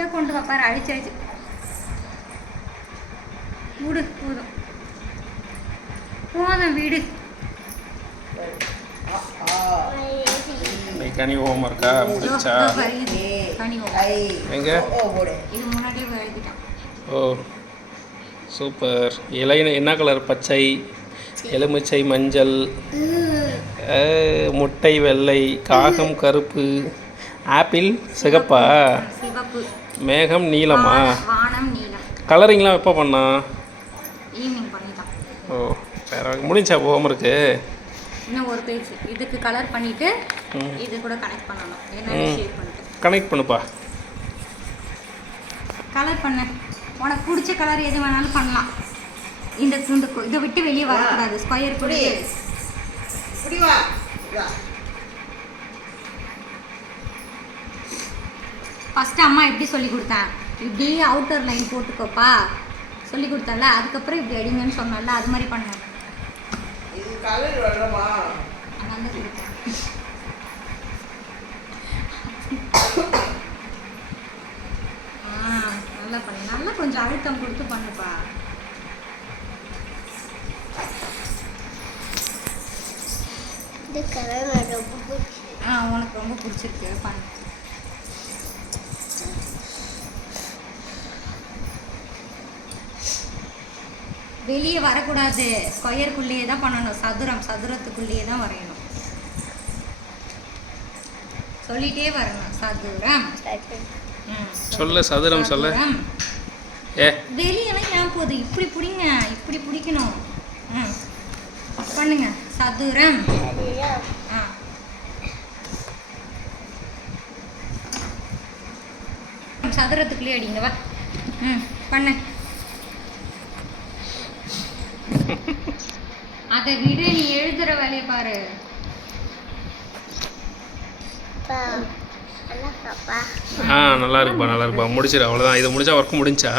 கிட்ட கொண்டு வைப்பாரு. அடிச்சு அடிச்சு விடு. போதும் போதும் விடு. கனி ஹோம்ஒர்க்கா முடிச்சா? எங்க இது முன்னாடியே எழுதிட்டான். ஓ சூப்பர். இலை என்ன கலர்? பச்சை, எலுமிச்சை மஞ்சள், முட்டை வெள்ளை, காகம் கருப்பு, ஆப்பிள் சிகப்பா, சிவப்பு, மேகம் நீலமா? வானம் நீலம். கலரிங்லாம் எப்போ பண்ணா? ஈவினிங் பண்ணிட்டான். ஓ வேற முடிஞ்சா ஹோம்ஒர்க்கு? இன்னும் ஒரு பேஜ் இதுக்கு கலர் பண்ணிட்டு இது கூட கனெக்ட் பண்ணணும். என்ன ஷேப் பண்ணிட்டு கனெக்ட் பண்ணுப்பா. கலர் பண்ண உனக்கு பிடிச்ச கலர் எது வேணாலும் பண்ணலாம். இந்த துண்டு இதை விட்டு வெளியே வரக்கூடாது. ஸ்கொயர் கூட ஃபஸ்ட்டு அம்மா எப்படி சொல்லி கொடுத்தேன், இப்படி அவுட்டர் லைன் போட்டுக்கோப்பா சொல்லி கொடுத்தால, அதுக்கப்புறம் இப்படி அடிங்கன்னு சொன்னால அது மாதிரி பண்ணேன். நல்லா பண்ணு. நல்லா கொஞ்சம் அழுத்தம் கொடுத்து பண்ணுப்பா. உனக்கு ரொம்ப பிடிச்சிருக்கு பண்ணு. வெளியே வரக்கூடாது. ஸ்கொயருக்குள்ளேயே தான் பண்ணணும். சதுரத்துக்குள்ளேயே தான் வரையணும். சொல்லிட்டே வரணும். சதுரம் சொல்ல சதுரம் சொல்ல. வெளியெல்லாம் ஏன் போகுது? இப்படி பிடிங்க, இப்படி பிடிக்கணும். பண்ணுங்க. சதுரம். சதுரத்துக்குள்ளேயே அடிங்க. வா பண்ணு. அதை விட நீ எழுதுற வேலையை பாரு. நல்லா இருக்குப்பா. முடிச்சிரு. அவ்வளோதான். இதை முடிச்சா ஒர்க் முடிஞ்சா?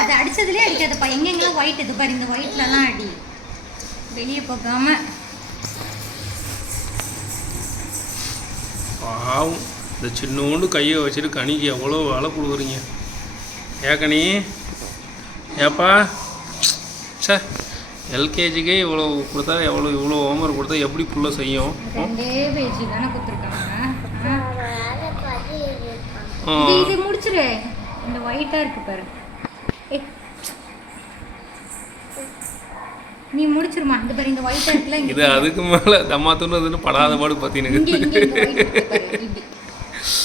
அதை அடிச்சதுலேயே அடிக்காதப்பா. எங்கெங்கெல்லாம் ஒயிட் இது பாரு. இந்த ஒயிட்லலாம் அடி. வெளியே போகாம. பாவம், இந்த சின்னோண்டு கையை வச்சுட்டு கனிக்கு எவ்வளோ வேலை கொடுக்குறீங்க. கனி ஏப்பா சார், எல்கேஜிக்கே இவ்வளோ கொடுத்தா இவ்வளோ ஹோம்ஒர்க் கொடுத்தா எப்படி புள்ள செய்யும்? இது முடிச்சிரு. இந்த ஒயிட்டா இருக்கு பாரு. நீ முடிச்சிருமா? இந்த பாரு, இந்த ஒயிட்டா இருக்குல. இது அதுக்கு மேல தம்மா தூணுதுன்னு படாத பாடு பார்த்தீங்க.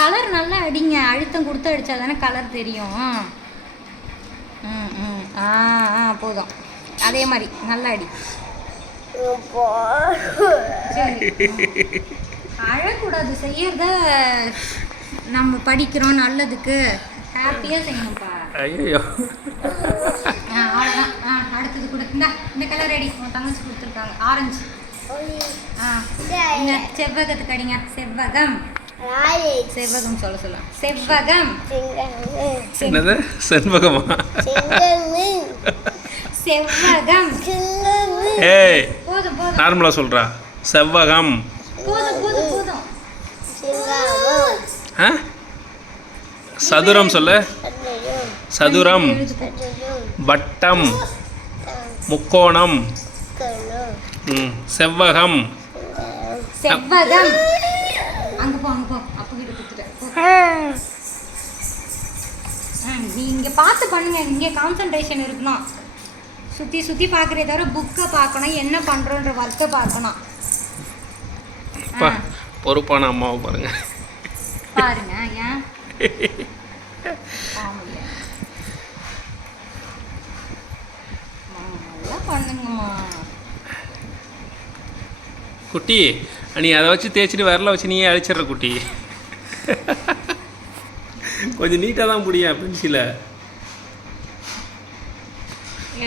கலர் நல்லா அடிங்க. அழுத்தம் கொடுத்து அடிச்சா தானே கலர் தெரியும். போதும். அதே மாதிரி நல்லா அடி. அழக்கூடாது. செய்யறத நம்ம படிக்கிறோம் நல்லதுக்கு. ஹாப்பியா செய்யணும்ப்பா. ஐயோ அவ்வளோதான். அடுத்தது கூட இந்த கலர் அடி. உன் தங்கச்சி கொடுத்துருக்காங்க. ஆரஞ்சு. செவ்வகத்துக்கு அடிங்க. செவ்வகம். செவ்வகம் சொல்ல செவ்வகம். என்னது? செவ்வகமா? செவ்வகம். ஏய் போதும். நார்மலா சொல்றா. செவ்வகம். போதும். சதுரம் சொல்ல. சதுரம், வட்டம், முக்கோணம், செவ்வகம். அங்க போ. அப்போ கிட்ட கொடுத்துட்டேன். நீ இங்க பார்த்து பண்ணுங்க. இங்கே கான்சென்ட்ரேஷன் இருக்கணும். சுற்றி பார்க்குறே தவிர புக்கை பார்க்கணும். என்ன பண்ணுறோன்ற ஒர்க்கை பார்க்கணும். பொறுப்பான அம்மாவை பாருங்க. ஏன் பண்ணுங்கம்மா. குட்டி, நீ அதை வச்சு தேய்ச்சிட்டு விரல வச்சு நீயே அழிச்சிடுற குட்டி. கொஞ்சம் நீட்டாக தான் முடியும் பென்சிலை.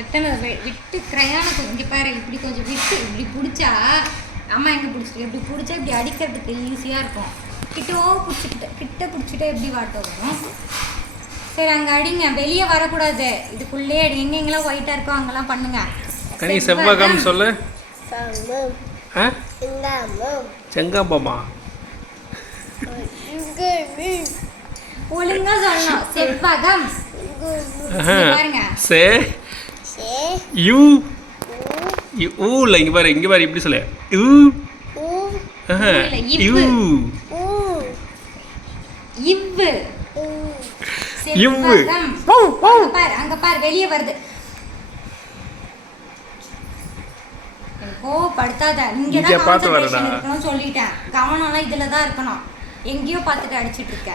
எத்தனை விட்டு கிரையான கொஞ்சம் பாரு. இப்படி கொஞ்சம் விட்டு இப்படி பிடிச்சா அம்மா எங்கே பிடிச்சிட்டு இப்படி பிடிச்சா இப்படி அடிக்கிறதுக்கு ஈஸியாக இருக்கும். கிட்ட பிடிச்சிட்டு எப்படி வாட்ட வரும். சரி அங்கே அடிங்க. வெளியே வரக்கூடாது. இதுக்குள்ளே அடி. எங்கெங்கெல்லாம் ஒயிட்டாக இருக்கோ அங்கெல்லாம் பண்ணுங்க. கனி செவ்வகம் சொல்லு. செங்கம்பமா? ஒழுங்கா சொல்லணும். செவ்வகம். பாருங்க. சே யூ ஊ இல்லை, இங்கே பாரு, இங்கே பாரு, இப்படி சொல்ல யூ யூ இவ்வு. இவ்வு. பாரு, அங்க பாரு, வெளியே வருது. கோவப்படுத்தாத. இங்க பார்த்து வரடா இருக்கணும் சொல்லிட்டேன். கவனம்லாம் இதுல தான் இருக்கணும். எங்கேயோ பார்த்துட்டு அடிச்சிட்டு இருக்க.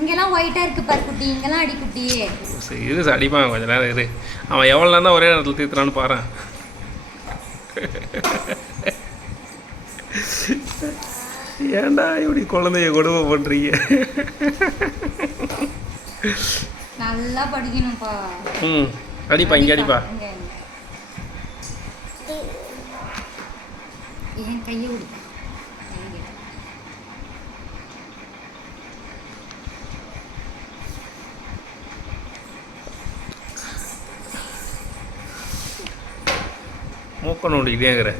இங்கெல்லாம் ஒயிட்டா இருக்கு பாரு குட்டி, இங்கெல்லாம் அடி குட்டி. இரு அடிப்பான், கொஞ்ச நேரம் இரு. அவன் எவ்வளோ நேரம் தான் ஒரே நேரத்தில் தீர்த்துறான்னு பாரு. ஏன்டா இப்படி குழந்தைய கொடுமை பண்றீங்க? நல்லா படிக்கணும்ப்பா. அடிப்பா, இங்கே அடிப்பா. என் கையை விடு. மூக்க நோண்டிக்கிட்டேங்கிற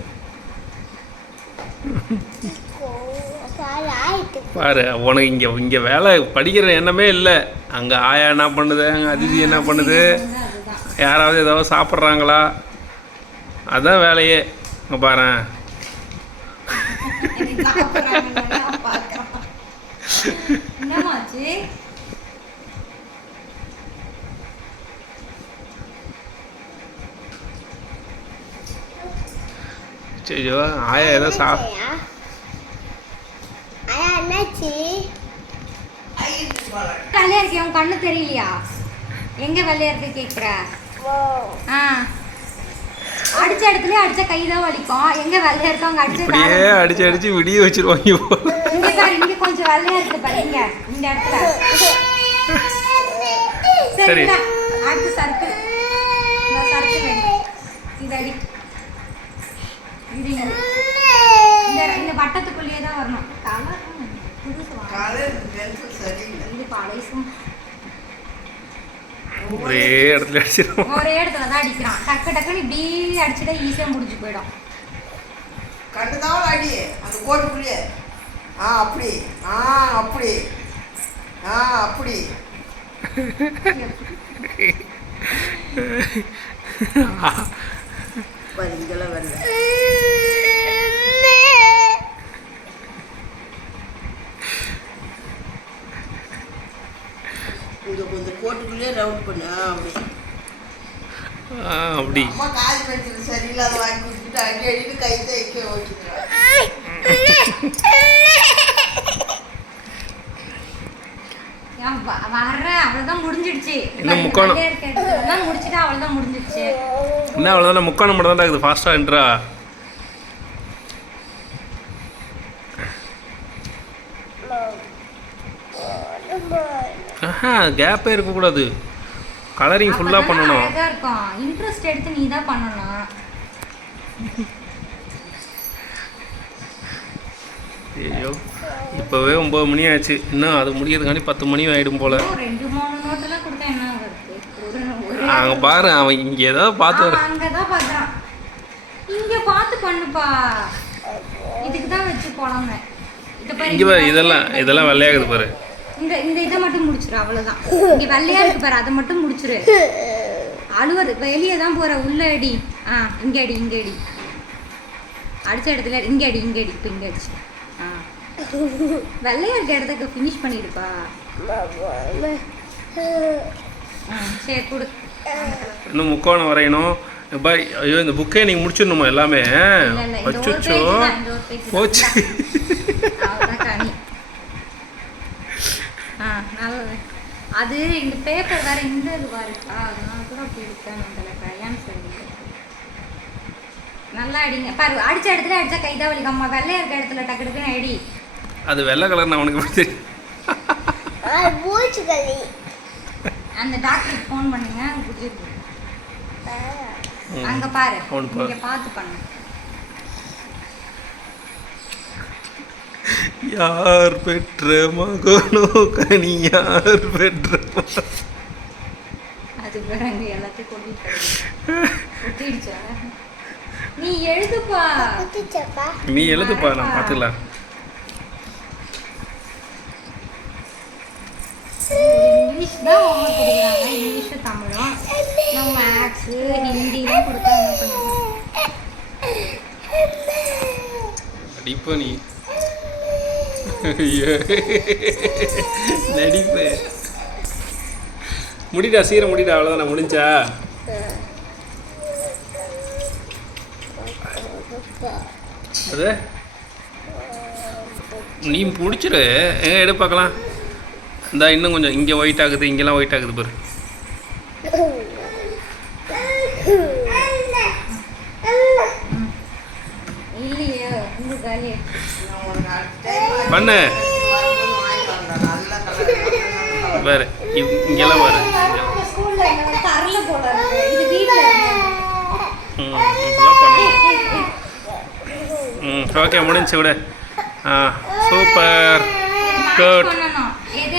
பாரு. உனக்கு இங்கே வேலை படிக்கிற எண்ணமே இல்லை. அங்கே ஆயா என்ன பண்ணுது, அங்கே அதிதி என்ன பண்ணுது, யாராவது ஏதாவது சாப்பிட்றாங்களா, அதுதான் வேலையே. இங்கே பாரு, சரி ஆயா ஏதோ வெள்ளையா இருக்கு. உன் கண்ணு தெரியலையா? எங்க வெள்ளையா இருக்கு கேக்குற? அடிச்ச இடத்துல அடிச்ச கைதான் வலிக்கும். எங்க வெள்ளையா இருக்கு அங்க அடிச்சு அடிச்சு விடிய வச்சிருவாங்க. இங்க பாரு, இங்க கொஞ்சம் வெள்ளையா இருக்கு பாரு, இங்க இந்த இடத்துல. சரி, அடுத்து சர்க்கிள். இந்த சர்க்கிள் இது அடி. இந்த வட்டத்துக்குள்ளேயே தான் வரணும். ஒரே இடத்துல அடிச்சிடும். ஒரே இடத்துல தான் அடிக்கிறான். டக்கு டக்குன்னு இப்படி அடிச்சுட்டா ஈஸியா முடிஞ்சு போயிடும். கண்டுதான் அடி அந்த கோட்டுக்குள்ளே. அப்படி அப்படி அப்படி இதெல்லாம் வரல. இங்க கொஞ்சம் கோட்டுக்குள்ளே ரவுண்ட் பண்ணு. அப்படி அம்மா கால் பென்சில் சரியில்லாத வாங்கி கொடுத்துட்டு அடி அடின்னு கை தைக்க ஓட்டிக்கிறேன். வர்ற அவ்வளவுதான் முடிஞ்சிடுச்சு. இன்னும் முக்காணம் முடிச்சுட்டா அவ்வளவுதான் முடிஞ்சிடுச்சு. என்ன அவ்வளோதான், முக்காணம் மட்டும் தான் இருக்குது. ஃபாஸ்ட்டாக என்றா கேப்பே இருக்கக்கூடாது. கலரிங் ஃபுல்லாக பண்ணணும். அழகா இருக்கும். இன்ட்ரெஸ்ட் எடுத்து நீ தான் பண்ணணும். ஐயோ, இப்போவே 9 மணி ஆச்சு. இன்னும் அது முடியறதுக்காண்டி 10 மணி ஆகிடும் போல. 2-3 நோட்டெல்லாம் கொடுத்தா என்ன வருது? அங்கே பாரு, அவன் இங்கே ஏதாவது பார்த்து வர. அங்கே தான் பார்க்குறான். இங்கே பார்த்து பண்ணுப்பா. இதுக்கு தான் வச்சு போலாங்க. இங்கே பாரு, இதெல்லாம் வெள்ளையாகுது பாரு. இந்த இதை மட்டும் முடிச்சிரு, அவ்வளோதான். இங்கே வெள்ளையா இருக்கு பாரு, அதை மட்டும் முடிச்சிரு. அழுவது வெளியே தான் போகிற, உள்ள அடி. இங்கே அடி, இங்கே அடி. அடித்த இடத்துல இங்கே அடி, இங்கே அடி. இப்போ இங்கே அடிச்சு. வெள்ளையா இருக்க இடத்துக்கு ஃபினிஷ் பண்ணிடுப்பா. சரி கொடு. இன்னும் முக்கோணம் வரையணும். பாய், ஐயோ இந்த புக்கே நீங்கள் முடிச்சிடணுமா எல்லாமே? அச்சோ போச்சு. நல்லது. அது இந்த பேப்பர் வேற இந்த இதுவாக இருக்கா, அதனால கூட அப்படி இருக்கேன். நல்லா அடிங்க பாரு. அடிச்ச இடத்துல அடிச்சா கைதான் வலிக்கும். அம்மா வெள்ளையா இருக்க இடத்துல டக்கு டக்குன்னு அடி. அது வெள்ளை கலர். நான் உனக்கு பிடிச்சி அந்த டாக்டருக்கு ஃபோன் பண்ணுங்க. அங்க பாரு, இங்க பார்த்து பண்ணு. யார் பெற்ற மகனோ கனி, யார் பெற்ற. அது வேற அங்க எல்லாத்தையும் கொட்டிடுச்சா? நீ எழுதுப்பா. நீ எழுதுப்பா, நான் பார்த்துக்கலாம். தான் ஹோம்ஒர்க் கொடுக்குறாங்க, இங்கிலீஷும் தமிழும். நம்ம மேக்ஸு ஹிந்திலாம் கொடுத்தா என்ன பண்ணுவாங்க? அடிப்பா நீ. ஐயோ. நடிப்பு. முடிடா சீக்கிரம் முடிடா, அவ்வளோதான் முடிஞ்சா. அது நீ பிடிச்சிரு. எடு பார்க்கலாம். இந்தா இன்னும் கொஞ்சம் இங்கே ஒயிட் ஆகுது, இங்கெல்லாம் ஒயிட் ஆகுது பாரு. இல்லையே உங்க காலி பண்ணு வேறு இங்கெல்லாம் பாரு. ஸ்கூல்ல தரல போல இருக்கு. இது வீட்டில் இப்படிலாம் பண்ணணும். ஓகே முடிஞ்சு விட. Super good. பண்ணணும். எது